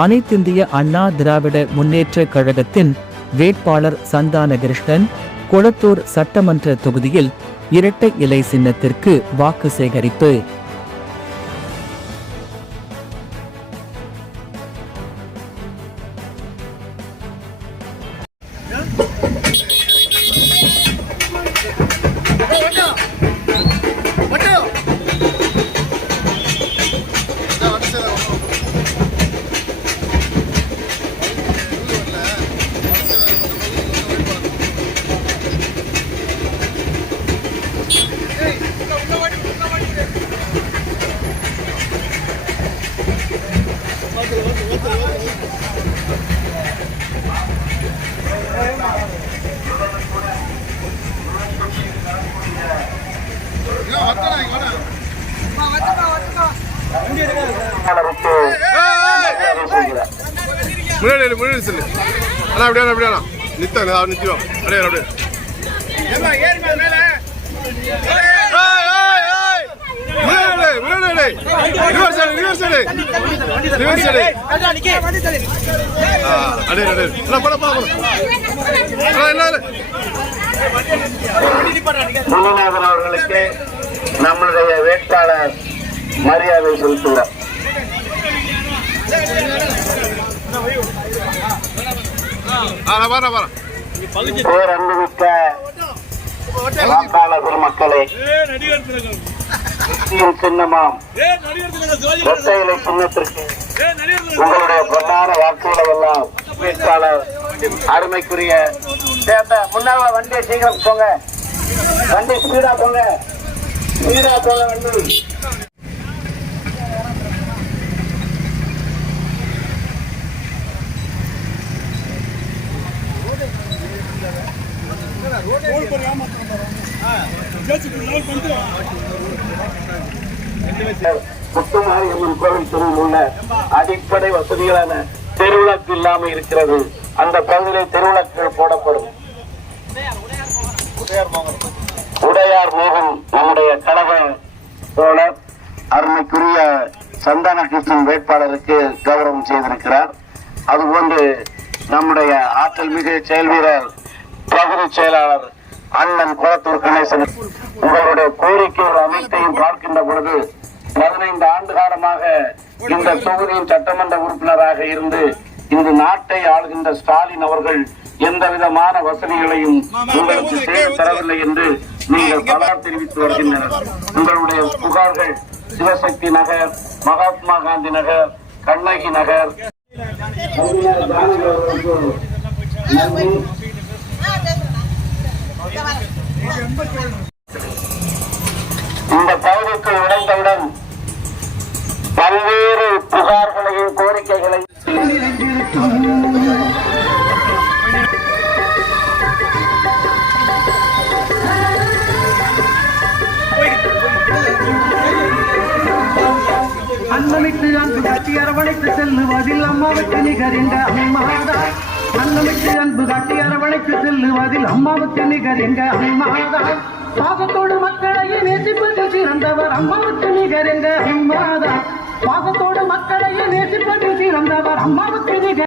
அனைத்திந்திய அண்ணா திராவிட முன்னேற்ற கழகத்தின் வேட்பாளர் சந்தானகிருஷ்ணன் கொளத்தூர் சட்டமன்ற தொகுதியில் இரட்டை இலை சின்னத்திற்கு வாக்கு சேகரிப்பு. அவர்களுக்கு நம்மளுடைய வேட்பாளர் மரியாதை செலுத்துகிறார். பேரன்புமிக்க வாக்காளர் பெருமக்களே, சின்னமாம் இரட்டை இலை சின்னத்திற்கு உங்களுடைய பொன்னான வாக்குகளை எல்லாம் வேட்பாளர் அருமைக்குரிய முன்னாள் வண்டியை சீக்கிரம் போங்க, வண்டி ஸ்பீடா போங்க, ஸ்பீடா போங்க வண்டி. முத்துமாரியம்மன் கோவில் தெருவில் உள்ள அடிப்படை வசதிகளான தெருவிளக்கு இல்லாமல் இருக்கிறது. அந்த பகுதியில் தெருவிளக்குகள் போடப்படும். உடையார் மோகன் நம்முடைய கழக தோழர் அருமைக்குரிய சந்தானகிருஷ்ணன் வேட்பாளருக்கு கௌரவம் செய்திருக்கிறார். அதுபோன்று நம்முடைய ஆற்றல் மிகு செயல் வீரர் பகுதி செயலாளர் அண்ணன் கொளத்தூர் கணேசன் உங்களுடைய கோரிக்கைகள் அனைத்தையும் பார்க்கின்ற பொழுது 15 ஆண்டு காலமாக இந்த தொகுதியின் சட்டமன்ற உறுப்பினராக இருந்து இந்த நாட்டை ஆளுகின்ற ஸ்டாலின் அவர்கள் எந்த விதமான வசதிகளையும் உங்களுக்கு செய்து தரவில்லை என்று நீங்கள் பலர் தெரிவித்து வருகின்றனர். உங்களுடைய புகார்கள் சிவசக்தி நகர், மகாத்மா காந்தி நகர், கண்ணகி நகர் இந்த பகுதிக்கு நுழைந்தவுடன் பல்வேறு புகார்களையும் கோரிக்கைகளையும் அன்னமிட்டு அன்பு காட்டி அரவணைத்து செல்லுவதில் அம்மாவுக்கு நிகர் என்ற அம்மாதா. அன்னமிட்டு அன்பு காட்டி அரவணைத்து செல்லுவதில் அம்மாவுக்கு நிகர் என்ற அம்மாதா. பாசத்தோடு மக்களையே நேசிப்பதில் சிறந்தவர் அம்மாவுக்கு நிகர் என்ற அம்மாதா. பாசத்தோடு மக்களையே நேசிப்பதில் சிறந்தவர் அம்மாவுக்கு நிகர்.